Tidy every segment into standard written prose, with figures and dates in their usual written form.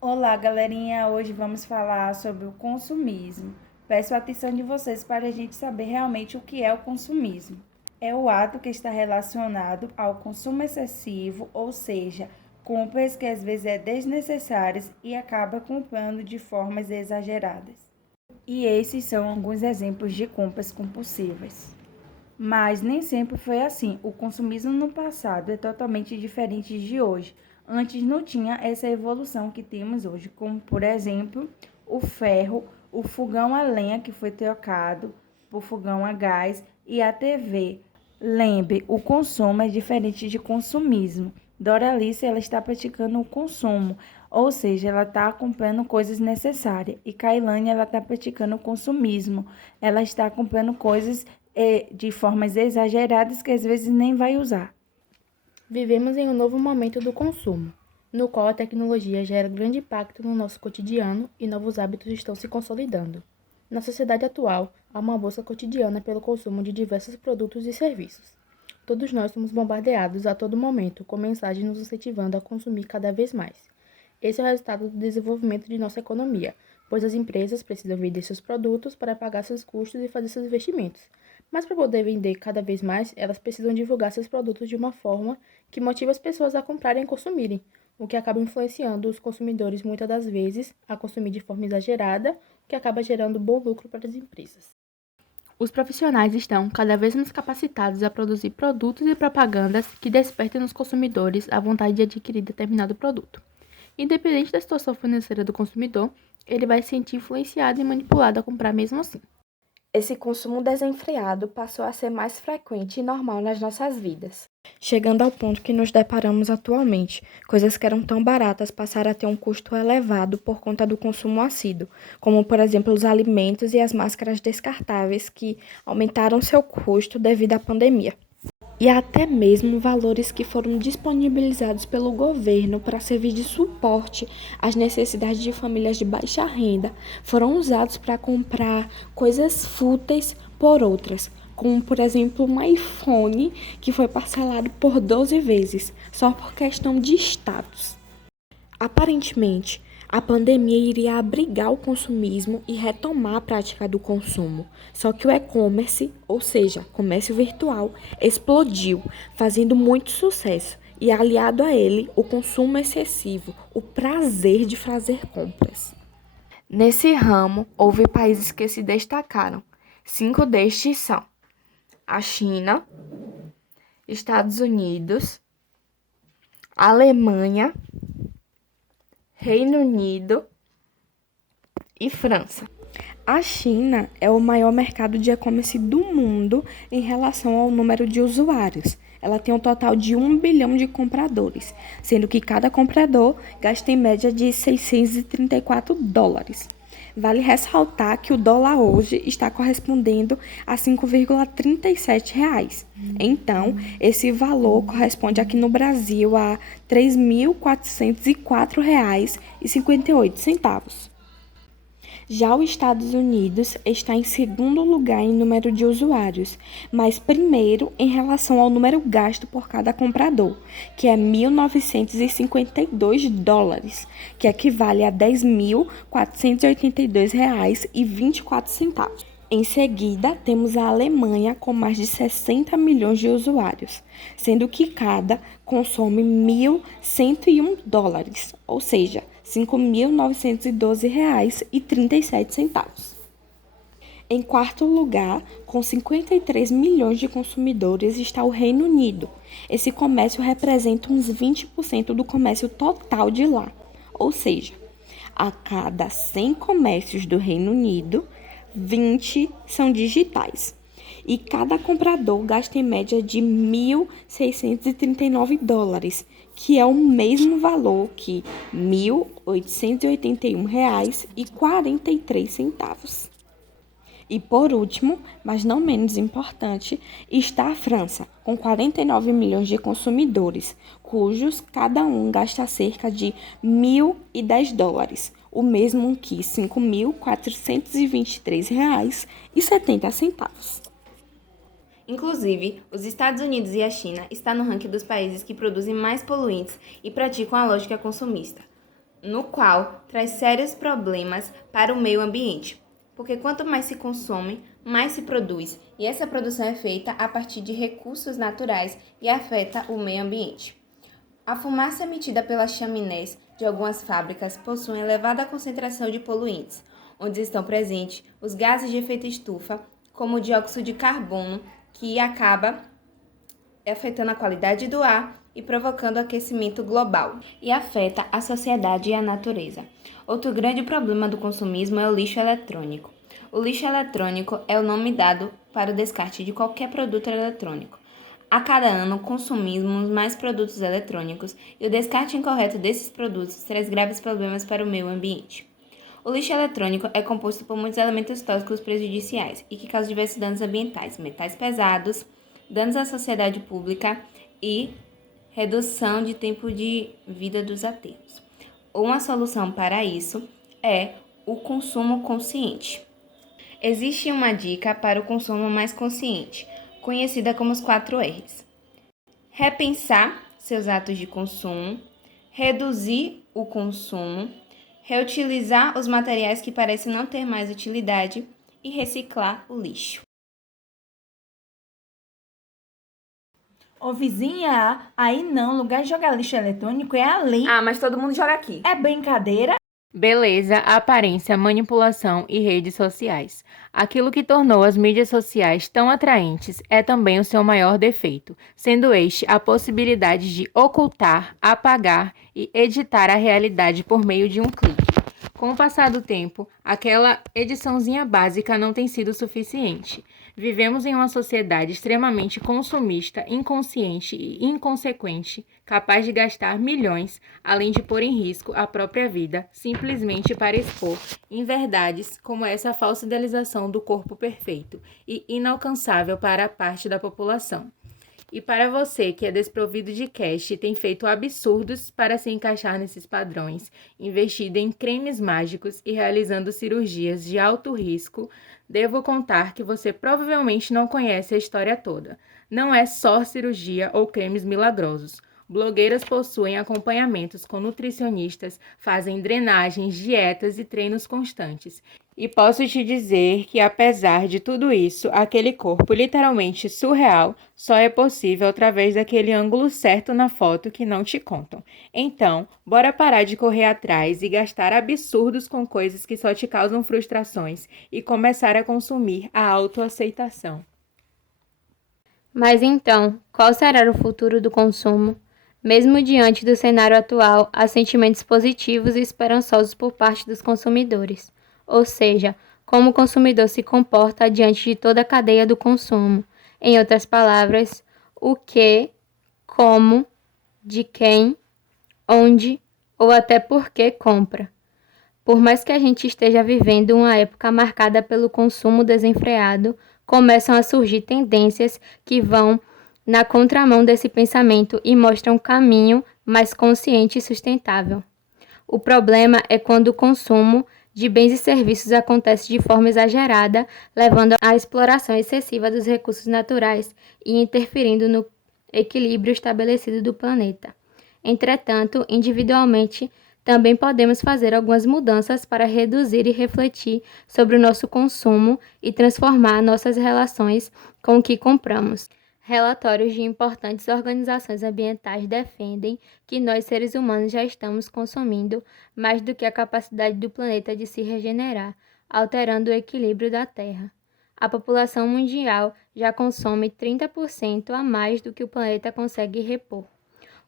Olá, galerinha! Hoje vamos falar sobre o consumismo. Peço a atenção de vocês para a gente saber realmente o que é o consumismo. É o ato que está relacionado ao consumo excessivo, ou seja, compras que às vezes é desnecessárias e acaba comprando de formas exageradas. E esses são alguns exemplos de compras compulsivas. Mas nem sempre foi assim. O consumismo no passado é totalmente diferente de hoje. Antes não tinha essa evolução que temos hoje, como por exemplo, o ferro, o fogão a lenha que foi trocado por fogão a gás e a TV. Lembre, o consumo é diferente de consumismo. Doralice, ela está praticando o consumo, ou seja, ela está comprando coisas necessárias. E Kailane, ela está praticando o consumismo. Ela está comprando coisas de formas exageradas que às vezes nem vai usar. Vivemos em um novo momento do consumo, no qual a tecnologia gera grande impacto no nosso cotidiano e novos hábitos estão se consolidando. Na sociedade atual, há uma busca cotidiana pelo consumo de diversos produtos e serviços. Todos nós somos bombardeados a todo momento com mensagens nos incentivando a consumir cada vez mais. Esse é o resultado do desenvolvimento de nossa economia, pois as empresas precisam vender seus produtos para pagar seus custos e fazer seus investimentos. Mas para poder vender cada vez mais, elas precisam divulgar seus produtos de uma forma que motive as pessoas a comprarem e consumirem, o que acaba influenciando os consumidores muitas das vezes a consumir de forma exagerada, o que acaba gerando bom lucro para as empresas. Os profissionais estão cada vez mais capacitados a produzir produtos e propagandas que despertem nos consumidores a vontade de adquirir determinado produto. Independente da situação financeira do consumidor, ele vai se sentir influenciado e manipulado a comprar mesmo assim. Esse consumo desenfreado passou a ser mais frequente e normal nas nossas vidas, chegando ao ponto que nos deparamos atualmente. Coisas que eram tão baratas passaram a ter um custo elevado por conta do consumo assíduo, como, por exemplo, os alimentos e as máscaras descartáveis, que aumentaram seu custo devido à pandemia. E até mesmo valores que foram disponibilizados pelo governo para servir de suporte às necessidades de famílias de baixa renda foram usados para comprar coisas fúteis por outras, como por exemplo um iPhone que foi parcelado por 12 vezes, só por questão de status. Aparentemente, a pandemia iria abrigar o consumismo e retomar a prática do consumo. Só que o e-commerce, ou seja, comércio virtual, explodiu, fazendo muito sucesso. E aliado a ele, o consumo excessivo, o prazer de fazer compras. Nesse ramo, houve países que se destacaram. 5 destes são a China, Estados Unidos, Alemanha, Reino Unido e França. A China é o maior mercado de e-commerce do mundo em relação ao número de usuários. Ela tem um total de 1 bilhão de compradores, sendo que cada comprador gasta em média de US$ 634. Vale ressaltar que o dólar hoje está correspondendo a R$ 5,37. Então, esse valor corresponde aqui no Brasil a R$ 3.404,58. Já os Estados Unidos está em segundo lugar em número de usuários, mas primeiro em relação ao número gasto por cada comprador, que é US$ 1.952, que equivale a R$ 10.482,24. Em seguida, temos a Alemanha com mais de 60 milhões de usuários, sendo que cada consome US$ 1.101, ou seja, R$ 5.912,37. Em quarto lugar, com 53 milhões de consumidores, está o Reino Unido. Esse comércio representa uns 20% do comércio total de lá, ou seja, a cada 100 comércios do Reino Unido, 20 são digitais. E cada comprador gasta em média de US$ 1.639, que é o mesmo valor que R$ 1.881,43. E por último, mas não menos importante, está a França, com 49 milhões de consumidores, cujos cada um gasta cerca de US$ 1.010, o mesmo que R$ 5.423,70. Inclusive, os Estados Unidos e a China estão no ranking dos países que produzem mais poluentes e praticam a lógica consumista, no qual traz sérios problemas para o meio ambiente, porque quanto mais se consome, mais se produz, e essa produção é feita a partir de recursos naturais e afeta o meio ambiente. A fumaça emitida pelas chaminés de algumas fábricas possui elevada concentração de poluentes, onde estão presentes os gases de efeito estufa, como o dióxido de carbono, que acaba afetando a qualidade do ar e provocando aquecimento global, e afeta a sociedade e a natureza. Outro grande problema do consumismo é o lixo eletrônico. O lixo eletrônico é o nome dado para o descarte de qualquer produto eletrônico. A cada ano, consumimos mais produtos eletrônicos e o descarte incorreto desses produtos traz graves problemas para o meio ambiente. O lixo eletrônico é composto por muitos elementos tóxicos prejudiciais e que causam diversos danos ambientais, metais pesados, danos à sociedade pública e redução de tempo de vida dos aterros. Uma solução para isso é o consumo consciente. Existe uma dica para o consumo mais consciente, conhecida como os 4 R's. Repensar seus atos de consumo, reduzir o consumo, reutilizar os materiais que parecem não ter mais utilidade e reciclar o lixo. Ô vizinha, aí não, lugar de jogar lixo eletrônico é ali. Ah, mas todo mundo joga aqui. É brincadeira? Beleza, aparência, manipulação e redes sociais. Aquilo que tornou as mídias sociais tão atraentes é também o seu maior defeito, sendo este a possibilidade de ocultar, apagar e editar a realidade por meio de um clique. Com o passar do tempo, aquela ediçãozinha básica não tem sido suficiente. Vivemos em uma sociedade extremamente consumista, inconsciente e inconsequente, capaz de gastar milhões, além de pôr em risco a própria vida, simplesmente para expor inverdades como essa falsa idealização do corpo perfeito e inalcançável para a parte da população. E para você que é desprovido de cash e tem feito absurdos para se encaixar nesses padrões, investido em cremes mágicos e realizando cirurgias de alto risco, devo contar que você provavelmente não conhece a história toda. Não é só cirurgia ou cremes milagrosos. Blogueiras possuem acompanhamentos com nutricionistas, fazem drenagens, dietas e treinos constantes. E posso te dizer que, apesar de tudo isso, aquele corpo literalmente surreal só é possível através daquele ângulo certo na foto que não te contam. Então, bora parar de correr atrás e gastar absurdos com coisas que só te causam frustrações e começar a consumir a autoaceitação. Mas então, qual será o futuro do consumo? Mesmo diante do cenário atual, há sentimentos positivos e esperançosos por parte dos consumidores. Ou seja, como o consumidor se comporta diante de toda a cadeia do consumo. Em outras palavras, o que, como, de quem, onde ou até por que compra. Por mais que a gente esteja vivendo uma época marcada pelo consumo desenfreado, começam a surgir tendências que vão na contramão desse pensamento e mostram um caminho mais consciente e sustentável. O problema é quando o consumo de bens e serviços acontece de forma exagerada, levando à exploração excessiva dos recursos naturais e interferindo no equilíbrio estabelecido do planeta. Entretanto, individualmente, também podemos fazer algumas mudanças para reduzir e refletir sobre o nosso consumo e transformar nossas relações com o que compramos. Relatórios de importantes organizações ambientais defendem que nós, seres humanos, já estamos consumindo mais do que a capacidade do planeta de se regenerar, alterando o equilíbrio da Terra. A população mundial já consome 30% a mais do que o planeta consegue repor.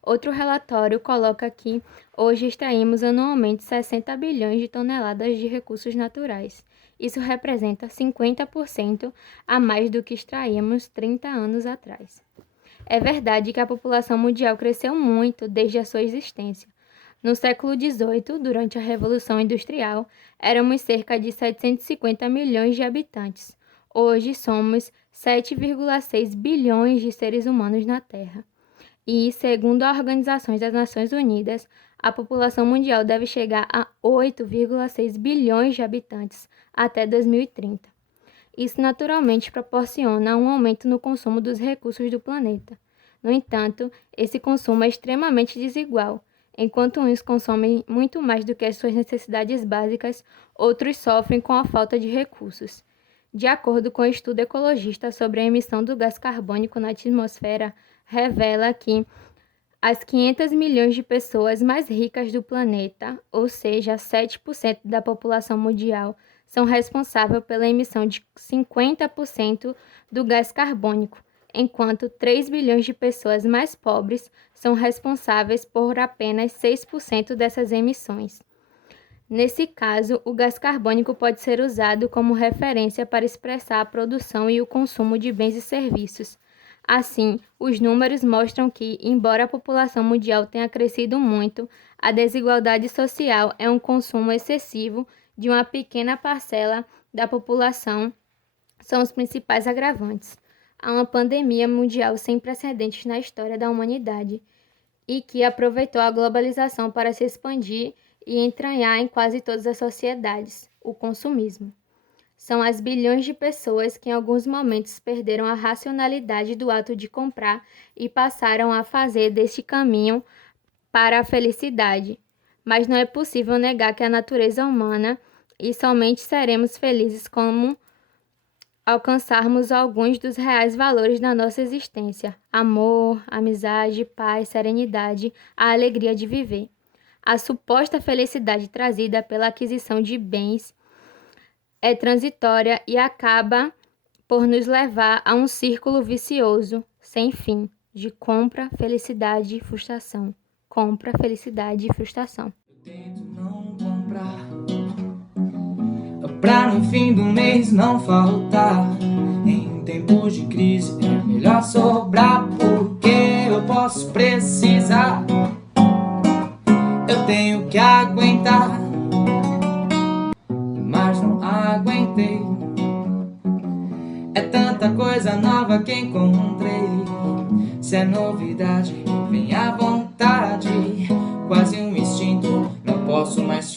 Outro relatório coloca que hoje extraímos anualmente 60 bilhões de toneladas de recursos naturais. Isso representa 50% a mais do que extraímos 30 anos atrás. É verdade que a população mundial cresceu muito desde a sua existência. No século XVIII, durante a Revolução Industrial, éramos cerca de 750 milhões de habitantes. Hoje somos 7,6 bilhões de seres humanos na Terra. E, segundo a Organização das Nações Unidas, a população mundial deve chegar a 8,6 bilhões de habitantes até 2030. Isso naturalmente proporciona um aumento no consumo dos recursos do planeta. No entanto, esse consumo é extremamente desigual. Enquanto uns consomem muito mais do que as suas necessidades básicas, outros sofrem com a falta de recursos. De acordo com o estudo ecologista sobre a emissão do gás carbônico na atmosfera, revela que as 500 milhões de pessoas mais ricas do planeta, ou seja, 7% da população mundial, são responsáveis pela emissão de 50% do gás carbônico, enquanto 3 bilhões de pessoas mais pobres são responsáveis por apenas 6% dessas emissões. Nesse caso, o gás carbônico pode ser usado como referência para expressar a produção e o consumo de bens e serviços. Assim, os números mostram que, embora a população mundial tenha crescido muito, a desigualdade social é um consumo excessivo de uma pequena parcela da população, são os principais agravantes. Há uma pandemia mundial sem precedentes na história da humanidade e que aproveitou a globalização para se expandir e entranhar em quase todas as sociedades, o consumismo. São as bilhões de pessoas que em alguns momentos perderam a racionalidade do ato de comprar e passaram a fazer deste caminho para a felicidade. Mas não é possível negar que a natureza humana e somente seremos felizes como alcançarmos alguns dos reais valores da nossa existência: amor, amizade, paz, serenidade, a alegria de viver. A suposta felicidade trazida pela aquisição de bens é transitória e acaba por nos levar a um círculo vicioso, sem fim, de compra, felicidade e frustração. Compra, felicidade e frustração. Eu tento não comprar, pra no fim do mês não faltar. Em tempos de crise é melhor sobrar, porque eu posso precisar. Eu tenho que aguentar, mas não aguentei. É tanta coisa nova que encontrei. Se é novidade, vem à vontade. Quase um instinto, não posso mais